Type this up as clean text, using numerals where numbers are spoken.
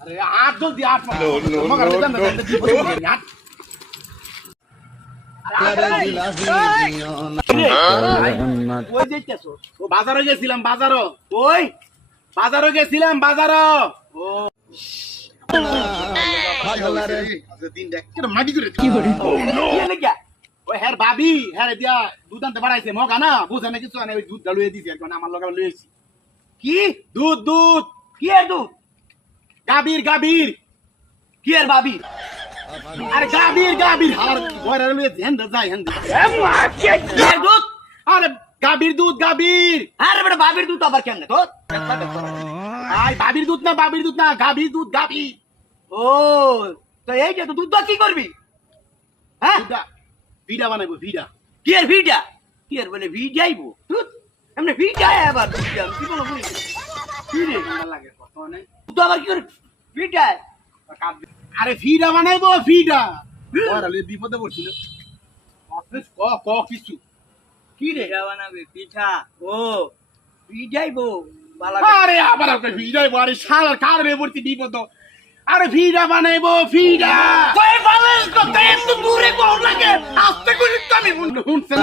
আরে আট জলদি আট মগার দেন না কি বলি আট ওই যাইতেছো ও বাজারে গেছিলাম বাজারও ওই বাজারে গেছিলাম বাজারও ও পাগলারে দিন দেখ কেন মাটি করে কি করে কি লাগা ওই হের ভাবি হের দিয়া দুধ আনতে বাড়াইছে মগা না বুঝে না কিছু না ওই দুধ ডালুয়ে দিছি এখন আমার লগা লইছি কি দুধ দুধ কি এর দুধ গাবির গাবির কি এর ভাবি আরে গাবির গাবির হার ঘরে লইয়ে ধ্যান যায় হ্যান এ মা কি এর দুধ আরে গাবির দুধ গাবির আরে বড় ভাবির দুধ আবার কেন তো আই ভাবির দুধ না গাবির দুধ গাবি ও তো এই যে দুধ কি করবি হ্যাঁ ভিডা বানাইবো ভিডা কি এর ভিডা কি এর বলে ভিডাইবো দুধ এমনি ভিডাই আবার ভিডা কি বলো বুঝি কি রে লাগে কত নাই তুই আবার কি করে ভিডা আরে ভিডা বানাইবো ভিডা ওরা লে বিপদে পড়ছিল অফিস ক কিছু কি রে পিঠা বানাবে পিঠা ও ভিডাইবো আরে আবার একটা ভিডাইবো আরে শালার কারণে পড়ছি বিপদ আরে ভিডা বানাইবো ভিডা তুই বলিস তো তুই এত দূরে কোন লাগে আস্তে করে তো আমি শুনছেন